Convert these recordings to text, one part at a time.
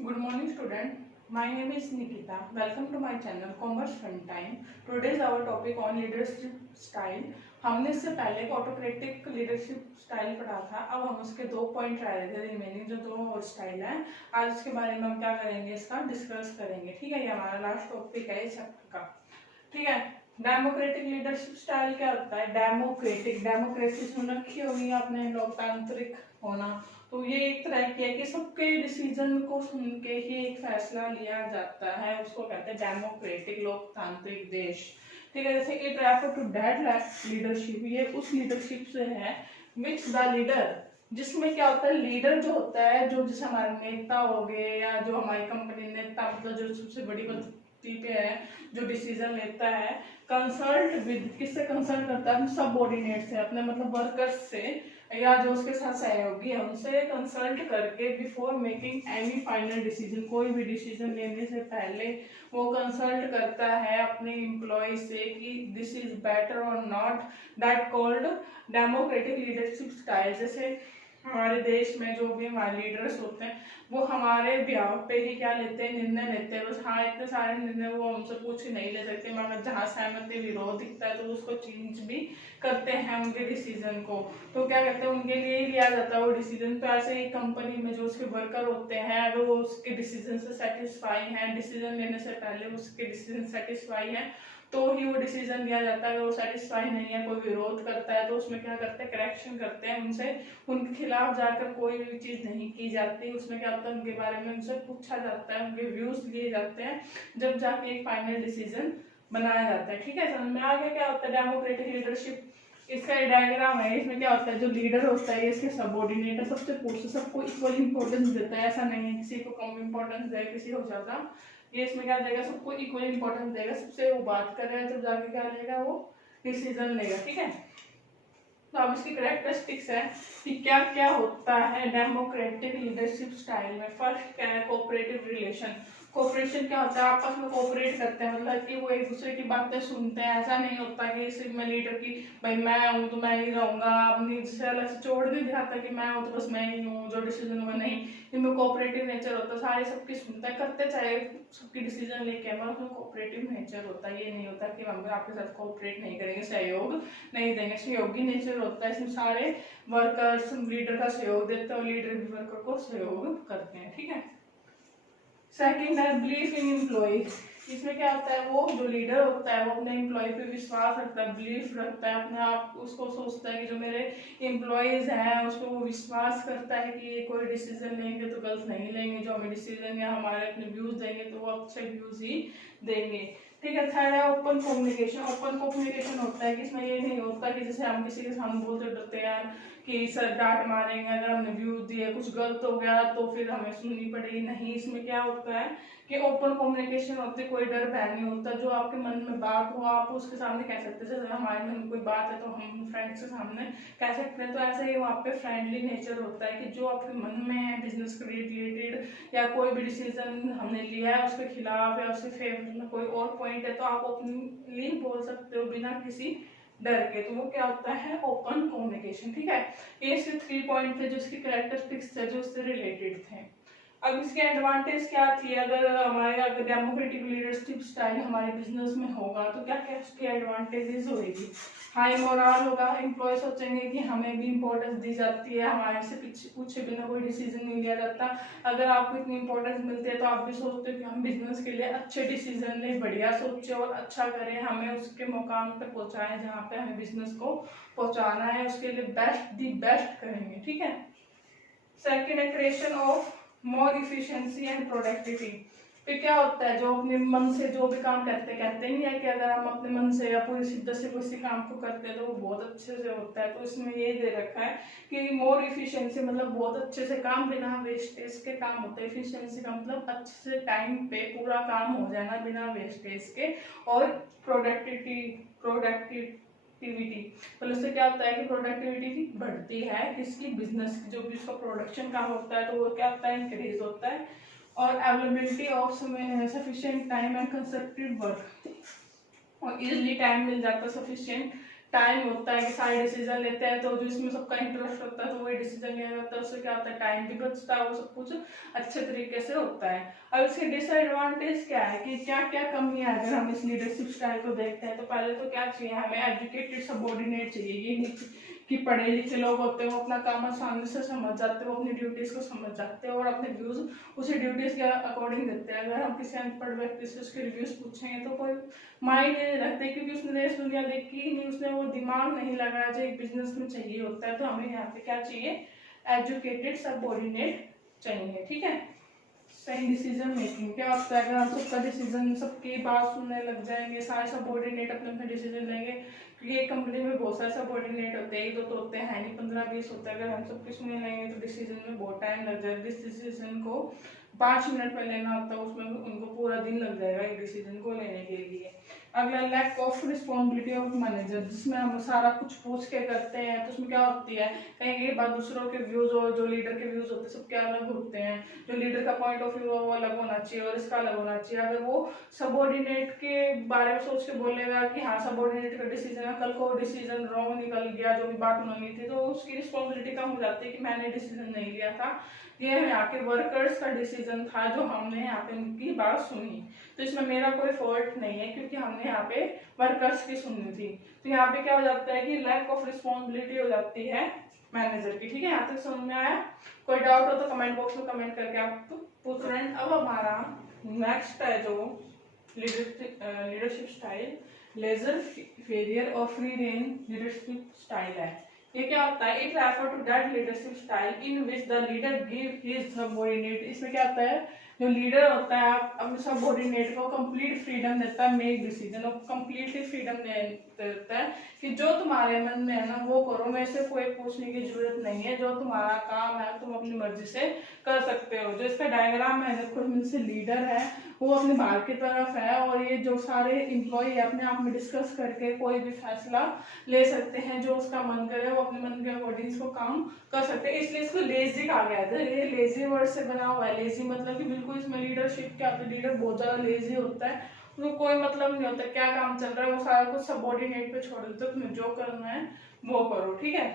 Good morning, student. My name is Nikita. Welcome to my channel Commerce Fun Time. Today is our topic on leadership style. हमने इससे पहले autocratic leadership style पढ़ा था। अब हम उसके 2 पॉइंट रह रहे थे रिमेनिंग जो 2 और स्टाइल है। आज इसके बारे में हम क्या करेंगे, इसका डिस्कस करेंगे। ठीक है, ये हमारा लास्ट टॉपिक है इस चैप्टर का। ठीक है, डेमोक्रेटिक लीडरशिप स्टाइल क्या होता है? डेमोक्रेसी सुन रखी होगी आपने, लोकतांत्रिक होना। तो ये एक तरह की है कि सबके डिसीजन को सुन के ही एक फैसला लिया जाता है, उसको कहते हैं डेमोक्रेटिक, लोकतांत्रिक देश। ठीक है, जैसे it refer to that leadership, ये उस लीडरशिप से है विच द लीडर, जिसमें क्या होता है, लीडर जो होता है, जो जैसे हमारे नेता हो गए या जो हमारी कंपनी नेता, मतलब जो सबसे बड़ी पदवी पे है, जो डिसीजन लेता है, कंसल्ट विद, किससे कंसल्ट करता है? सबऑर्डिनेट से, अपने मतलब वर्कर्स से या जो उसके साथ सहयोगी है उनसे कंसल्ट करके before making any final decision, कोई भी डिसीजन लेने से पहले वो कंसल्ट करता है अपने एम्प्लॉय से कि दिस इज बेटर और not, that called democratic leadership style. जैसे हमारे देश में जो भी हमारे लीडर्स होते हैं वो हमारे बिहाव पे ही क्या लेते हैं, निर्णय लेते हैं। बस हाँ, इतने सारे निर्णय वो हमसे पूछ ही नहीं ले सकते, मगर जहाँ सहमति विरोध दिखता है तो उसको चेंज भी करते हैं उनके डिसीजन को। तो क्या कहते हैं, उनके लिए ही लिया जाता है वो डिसीजन। तो ऐसे ही कंपनी में जो उसके वर्कर होते हैं, अगर वो उसके डिसीजन से सेटिस्फाई हैं, डिसीजन लेने से पहले उसके डिसीजन सेटिस्फाई हैं, तो ही वो डिसीजन लिया जाता है। अगर वो सेटिस्फाई नहीं है, कोई विरोध करता है, तो उसमें क्या करते हैं, करेक्शन करते हैं उनसे, उनके खिलाफ जाकर कोई भी चीज नहीं की जाती। उसमें क्या होता है, उनके बारे में उनसे पूछा जाता है, उनके व्यूज लिए जाते हैं, जब जाके एक फाइनल डिसीजन बनाया जाता है। ठीक है, समझ में आ गया क्या होता है डेमोक्रेटिक लीडरशिप? इसका ये डायग्राम है, इसमें क्या होता है, जो लीडर होता है ये इसके सबऑर्डिनेट है, सबसे पूछते, सबको इक्वल इंपॉर्टेंस देता है। ऐसा नहीं है किसी को कम इंपॉर्टेंस देगा, किसी को ज्यादा। ये इसमें क्या देगा, सबको इक्वल इंपॉर्टेंस देगा, सबसे वो बात कर रहा है, जब जाके क्या लेगा, वो डिसीजन लेगा। ठीक है, तो अब इसकी करेक्टरिस्टिक्स है कि क्या क्या होता है डेमोक्रेटिक लीडरशिप स्टाइल में। फर्स्ट क्या है, कोऑपरेटिव रिलेशन। कोऑपरेशन क्या होता है, आपस में कोऑपरेट करते हैं, मतलब कि वो एक दूसरे की बातें सुनते हैं। ऐसा नहीं होता कि सिर्फ मैं लीडर की, भाई मैं हूँ तो मैं ही रहूंगा, अपनी से अलग से छोड़ नहीं दिखाता कि मैं हूँ तो बस मैं ही हूँ जो डिसीजन हुआ। नहीं, इनमें कोऑपरेटिव नेचर होता है, सारे सबकी सुनता है, करते चाहे सबकी डिसीजन लेके, मगर उसमें कोऑपरेटिव नेचर होता है। ये नहीं होता कि हम आपके साथ कोऑपरेट नहीं करेंगे, सहयोग नहीं देंगे। सहयोगी नेचर होता है, इसमें सारे वर्कर्स लीडर का सहयोग देते हैं और लीडर भी वर्कर को सहयोग करते हैं। ठीक है, सेकंड है बिलीफ इन एम्प्लॉय। इसमें क्या होता है, वो जो लीडर होता है वो अपने एम्प्लॉय पे विश्वास रखता है, बिलीफ रखता है अपने आप, उसको सोचता है कि जो मेरे एम्प्लॉयज हैं उसको वो विश्वास करता है कि ये कोई डिसीजन लेंगे तो गलत नहीं लेंगे, जो हमें डिसीजन या हमारे अपने व्यूज देंगे तो वो अच्छे व्यूज ही देंगे। ठीक है, थर्ड है ओपन कम्युनिकेशन। ओपन कम्युनिकेशन होता है कि इसमें ये नहीं होता कि जैसे हम किसी के सामने बोलते डरते हैं यार कि सर डांट मारेंगे अगर हमने व्यूज दिए, कुछ गलत हो गया तो फिर हमें सुननी पड़ेगी। नहीं, इसमें क्या होता है कि ओपन कम्युनिकेशन होती है, कोई डर भय नहीं होता। जो आपके मन में बात हो आप उसके सामने कह सकते हैं। जैसे हमारे मन में कोई बात है तो हम फ्रेंड्स के सामने कह सकते हैं। तो ऐसे ही वहाँ पे फ्रेंडली नेचर होता है कि जो आपके मन में है बिजनेस के रिलेटेड या कोई भी डिसीजन हमने लिया है उसके खिलाफ या उसके फेवर में कोई और पॉइंट है, तो आप ओपनली बोल सकते हो बिना किसी डर के। तो वो क्या होता है, ओपन कम्युनिकेशन। ठीक है, ये इसके 3 पॉइंट थे जो इसकी कैरेक्टरिस्टिक्स थे, जो उससे रिलेटेड थे। अब इसके एडवांटेज क्या थी, अगर हमारे अगर डेमोक्रेटिक लीडरशिप स्टाइल हमारे बिजनेस में होगा तो क्या क्या उसकी एडवांटेजेस होगी? हाई मोरल होगा, एम्प्लॉय सोचेंगे कि हमें भी इंपॉर्टेंस दी जाती है, हमारे से पूछे बिना कोई डिसीजन नहीं लिया जाता। अगर आपको इतनी इंपॉर्टेंस मिलती है तो आप भी सोचते हो कि हम बिजनेस के लिए अच्छे डिसीजन लें, बढ़िया सोचे और अच्छा करें, हमें उसके मुकाम पर पहुंचाएं जहाँ पे हमें बिजनेस को पहुंचाना है, उसके लिए बेस्ट दी बेस्ट करेंगे। ठीक है, सेकेंड है creation of more efficiency and productivity. फिर क्या होता है, जो अपने मन से जो भी काम करते हैं, कहते नहीं है कि अगर हम अपने मन से या पूरी शिद्दत से किसी काम को करते हैं तो वो बहुत अच्छे से होता है। तो इसमें ये दे रखा है कि मोर इफिशिएंसी मतलब बहुत अच्छे से काम, बिना वेस्टेज के काम होता है। इफिशिएंसी का मतलब अच्छे से टाइम पे पूरा काम हो जाना बिना वेस्टेज के। और प्रोडक्टिविटी मतलब उससे क्या होता है कि प्रोडक्टिविटी बढ़ती है, किसकी, बिजनेस की, जो भी उसका प्रोडक्शन काम होता है तो वो क्या होता है, इंक्रीज होता है। और availability of sufficient time and constructive work, और इजिली टाइम मिल जाता है, सफिशिएंट टाइम होता है कि सारे डिसीजन लेते हैं, तो जिसमें सबका इंटरेस्ट होता है तो वही डिसीजन लिया जाता है, उससे क्या होता है टाइम भी बचता है, वो सब कुछ अच्छे तरीके से होता है। अब इसके डिसएडवांटेज क्या है कि क्या क्या कमियां है अगर हम इस लीडरशिप स्टाइल को देखते हैं, तो पहले तो क्या चाहिए हमें, एजुकेटेड सबॉर्डिनेट चाहिए। ये नहीं कि पढ़े लिखे लोग होते हैं वो अपना काम आसानी से समझ जाते हैं, वो अपनी ड्यूटीज को समझ जाते हैं और अपने व्यूज उसी ड्यूटीज के अकॉर्डिंग देते हैं। अगर हम किसी अनपढ़ व्यक्ति से उसके रिव्यूज पूछेंगे तो कोई माइंड नहीं रखते, क्योंकि उसने देश दुनिया देखी ही नहीं, उसने वो दिमाग नहीं लगाया जो एक बिजनेस में चाहिए होता है। तो हमें यहाँ पे क्या चाहिए, एजुकेटेड सबऑर्डिनेट चाहिए, ठीक है। सही डिसीजन मेकिंग क्या होता है, अगर हम सबका डिसीजन, सबकी बात सुनने लग जाएंगे, सारे सबऑर्डिनेट अपने अपने डिसीजन लेंगे, क्योंकि एक कंपनी में बहुत सारे सबऑर्डिनेट होते हैं, एक दो तो होते हैं नहीं, 15-20 होते हैं। अगर हम सबकी सुने लेंगे तो डिसीजन में बहुत टाइम लग जाएगा। जिस डिसीजन को 5 मिनट में लेना होता है उसमें उनको पूरा दिन लग जाएगा एक डिसीजन को लेने के लिए। अगला, lack of responsibility of manager, जिसमें हम सारा कुछ पूछ के करते हैं, तो उसमें क्या होती है, कहीं कहीं बात दूसरों के व्यूज और जो लीडर के व्यूज होते हैं सबके अलग होते हैं। जो लीडर का पॉइंट ऑफ व्यू है वो अलग होना चाहिए और इसका अलग होना चाहिए। अगर वो सबऑर्डिनेट के बारे में सोच के बोलेगा कि हाँ सबऑर्डिनेट का डिसीजन है, कल को डिसीजन रॉन्ग निकल गया, जो भी बात उन्होंने थी, तो उसकी रिस्पॉन्सिबिलिटी कम हो जाती है कि मैंने डिसीजन नहीं लिया था, ये यहाँ के वर्कर्स का डिसीजन था जो हमने यहाँ पे उनकी बात सुनी, तो इसमें मेरा कोई फॉल्ट नहीं है क्योंकि हमने यहाँ पे वर्कर्स की सुनी थी। तो यहाँ पे क्या हो जाता है कि लैक ऑफ रिस्पॉन्सिबिलिटी हो जाती है मैनेजर की, ठीक है। यहाँ तक समझ में आया? कोई डाउट हो तो कमेंट बॉक्स में कमेंट करके आप पूछ रहे हैं। अब हमारा नेक्स्ट है जो लीडरशिप स्टाइल, लेजर फेलियर और फ्री रेंज लीडरशिप स्टाइल है। ये क्या होता है, it refer to that leadership style in which the leader give his subordinate. इसमें क्या होता है, जो लीडर होता है अपने सबऑर्डिनेट को कंप्लीट फ्रीडम देता है मेक डिसीजन, और कंप्लीटली फ्रीडम देता है कि जो तुम्हारे मन में है ना वो करो, मेरे से कोई पूछने की जरूरत नहीं है, जो तुम्हारा काम है तुम अपनी मर्जी से कर सकते हो। जो इसका डायग्राम है देखो, इनमें से लीडर है वो अपने बाहर की तरफ है, और ये जो सारे इम्प्लॉय अपने आप में डिस्कस करके कोई भी फैसला ले सकते हैं, जो उसका मन करे वो अपने मन के अकॉर्डिंग इसको काम कर सकते हैं, इसलिए इसको लेजी कहा गया है। ये लेजी वर्ड से बना हुआ है। लेजी मतलब कि बिल्कुल इसमें लीडरशिप क्या होता है, लीडर बहुत ज्यादा लेजी होता है, उसको कोई मतलब नहीं होता क्या काम चल रहा है, वो सारा कुछ सबऑर्डिनेट पे छोड़ देते, तुम्हें जो करना है वो करो, ठीक है।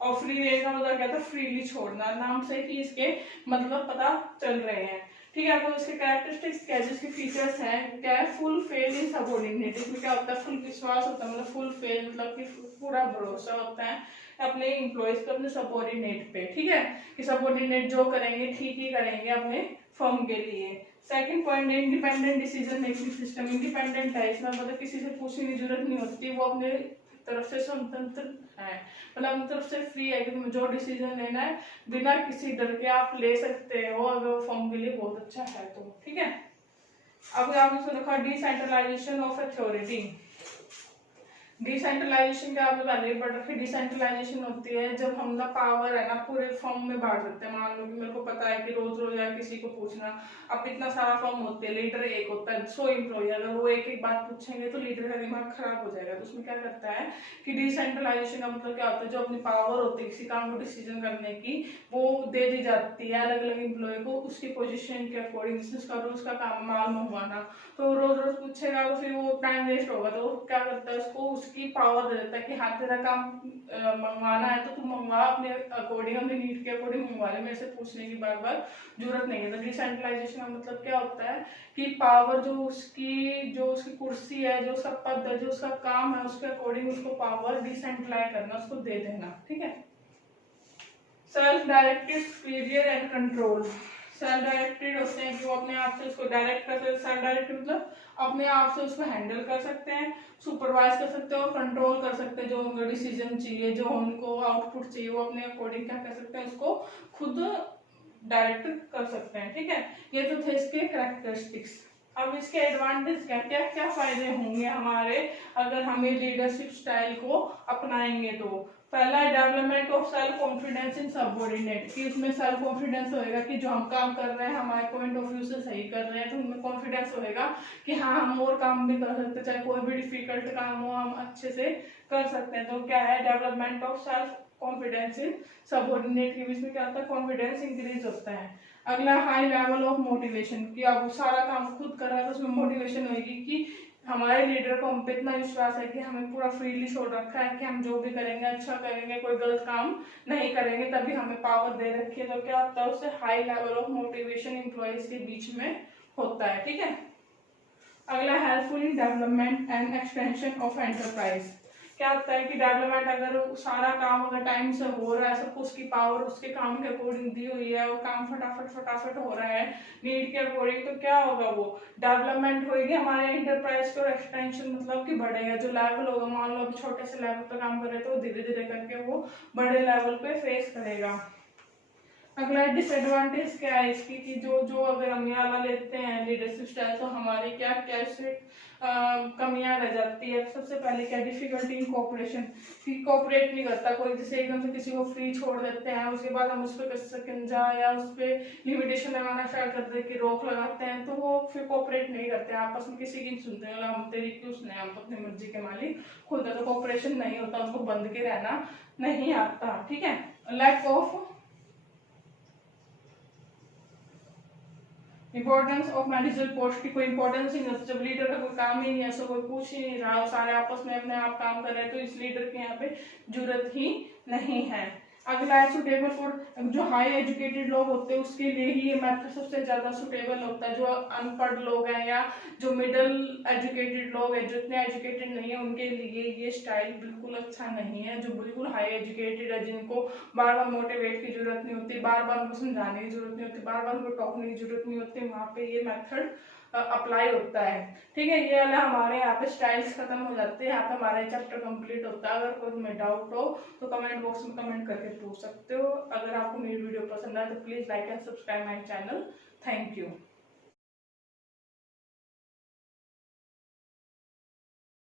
और फ्री रेंज का मतलब क्या था, फ्रीली छोड़ना, नाम से ही इसके मतलब पता चल रहे हैं, ठीक है। अब इसके कैरेक्टरिस्टिक्स क्या है, जिसके फीचर्स हैं, क्या है, फुल फेल इन सबऑर्डिनेट। इसमें क्या होता है, फुल विश्वास होता है, मतलब फुल फेल मतलब कि पूरा भरोसा होता है अपने इम्प्लॉयज पे, अपने सबऑर्डिनेट पे, ठीक है, कि सबऑर्डिनेट जो करेंगे ठीक ही करेंगे अपने फर्म के लिए। सेकंड पॉइंट है independent decision making system. Independent है, इसमें मतलब किसी से पूछने की जरूरत नहीं होती, वो अपने तरफ से स्वतंत्र है, मतलब अपनी तरफ से फ्री है कि तुम्हें जो डिसीजन लेना है बिना किसी डर के आप ले सकते हो, अगर वो फॉर्म के लिए बहुत अच्छा है तो, ठीक है। अब आपने इसको देखा डिसेंट्रलाइजेशन ऑफ अथॉरिटी। डिसेंट्रलाइजेशन के आपने पहले ही पढ़ रखे। डिसेंट्रलाइजेशन होती है जब हम ना पावर है ना पूरे फॉर्म में बांट सकते हैं। मान लो कि मेरे को पता है कि रोज रोज यार किसी को पूछना, अब इतना सारा फॉर्म होते हैं, लीडर एक होता है 100 एम्प्लॉय, अगर वो एक एक बात पूछेंगे तो लीडर का दिमाग खराब हो जाएगा। तो उसमें क्या करता है कि डिसेंट्रलाइजेशन का मतलब क्या होता है, जो अपनी पावर होती है किसी काम को डिसीजन करने की वो दे दी जाती है अलग अलग एम्प्लॉय को, उसकी पोजिशन के अकॉर्डिंग। उसका रोज का काम माल मंगवाना, तो रोज रोज पूछेगा तो फिर वो टाइम वेस्ट होगा, तो क्या करता है उसको उसकी पावर दे देता है कि हाँ तेरा काम मंगवाना है तो तुम मंगवा, अपने अकॉर्डिंग अपने नीड के अकॉर्डिंग मंगवा ले, मेरे से पूछने की बार बार जरूरत नहीं है। तो डिसेंट्रलाइजेशन का मतलब क्या होता है कि पावर जो उसकी कुर्सी है, जो उसका पद है, जो उसका काम है, उसके अकॉर्डिंग उसको पावर डिसेंट्रलाइज करना, उसको दे देना, ठीक है। Self directed superior and control. Self directed होते हैं कि वो अपने आप से उसको डायरेक्ट कर सकते हैं। सेल्फ डायरेक्टेड मतलब अपने आप से उसको हैंडल कर सकते हैं, सुपरवाइज कर सकते हैं और कंट्रोल कर सकते हैं। जो उनको डिसीजन चाहिए, जो उनको आउटपुट चाहिए, वो अपने अकॉर्डिंग क्या कर सकते हैं, उसको खुद डायरेक्ट कर सकते हैं, ठीक है। ये तो थे इसके कैरेक्टरिस्टिक्स। अब इसके एडवांटेज क्या क्या क्या फायदे होंगे हमारे अगर हमें लीडरशिप स्टाइल को अपनाएंगे तो। पहला है development of self confidence in subordinate, कि इसमें सेल्फ कॉन्फिडेंस होएगा कि जो हम काम कर रहे हैं हमारे पॉइंट ऑफ व्यू से सही कर रहे हैं, तो उनमें कॉन्फिडेंस होएगा कि हाँ हम और काम भी कर सकते हैं, चाहे कोई भी डिफिकल्ट काम हो हम अच्छे से कर सकते हैं। तो क्या है, development of self confidence in subordinate के बीच में क्या होता है, कॉन्फिडेंस इंक्रीज होता है। अगला हाई लेवल ऑफ मोटिवेशन, कि अब सारा काम खुद कर रहा है तो उसमें मोटिवेशन होगी कि हमारे लीडर को हम पे इतना विश्वास है कि हमें पूरा फ्रीली छोड़ रखा है कि हम जो भी करेंगे अच्छा करेंगे, कोई गलत काम नहीं करेंगे, तभी हमें पावर दे रखी है। तो क्या होता है, उससे high level of motivation employees के बीच में होता है। ठीक है, अगला helpful in development and extension of enterprise. क्या होता है कि डेवलपमेंट, अगर सारा काम अगर टाइम से हो रहा है, सबको उसकी पावर उसके काम के अकॉर्डिंग दी हुई है और काम फटाफट फटाफट हो रहा है नीड के अकॉर्डिंग, तो क्या होगा, वो डेवलपमेंट होगी हमारे एंटरप्राइज को। एक्सटेंशन मतलब कि बढ़ेगा जो लेवल होगा, मान लो अभी छोटे से लेवल पे काम कर रहे तो धीरे धीरे करके वो बड़े लेवल पे फेस करेगा। अगला डिसएडवांटेज क्या है इसकी, कि जो जो अगर हम ये वाला लेते हैं लीडरशिप स्टाइल, तो हमारी क्या क्या इससे कमियां रह जाती है। सबसे पहले क्या, डिफिकल्टी इन कोऑपरेशन, कि कोऑपरेट नहीं करता कोई। जैसे एकदम से किसी को फ्री छोड़ देते हैं, उसके बाद हम उस पर शिकंजा या उस पर लिमिटेशन लगाना स्टार्ट कर देते, रोक लगाते हैं, तो वो फिर कोऑपरेट नहीं करते, आपस में किसी की सुनते हैं, हम तेरी क्यों सुने, हम तो अपनी मर्जी के मालिक खुद है। तो कोऑपरेशन नहीं होता, उनको बंद के रहना नहीं आता। ठीक है, lack of importance of manager post की कोई इंपॉर्टेंस ही नहीं होती। जब लीडर का कोई काम ही नहीं है, ऐसा कोई पूछ ही नहीं रहा, सारे आपस में अपने आप काम कर रहे हैं, तो इस लीडर की यहाँ पे जरूरत ही नहीं है। अगला है सुटेबल फॉर, जो हाई एजुकेटेड लोग होते हैं उसके लिए ही ये मेथड सबसे ज्यादा सुटेबल होता है। जो अनपढ़ लोग हैं या जो मिडिल एजुकेटेड लोग हैं, जो इतने एजुकेटेड नहीं है, उनके लिए ये स्टाइल बिल्कुल अच्छा नहीं है। जो बिल्कुल हाई एजुकेटेड है, जिनको बार बार मोटिवेट की जरूरत नहीं होती, बार बार उनको समझाने की जरूरत नहीं होती, बार बार उनको टोकने की जरूरत नहीं होती, वहां पे ये मेथड अप्लाई होता है। ठीक है, ये वाला हमारे यहाँ पे स्टाइल्स खत्म हो जाते हैं, यहाँ पे हमारा चैप्टर कंप्लीट होता है। अगर कोई तुम्हें डाउट हो तो कमेंट बॉक्स में कमेंट करके पूछ सकते हो। अगर आपको मेरी वीडियो पसंद आए तो please like and subscribe my channel. Thank you.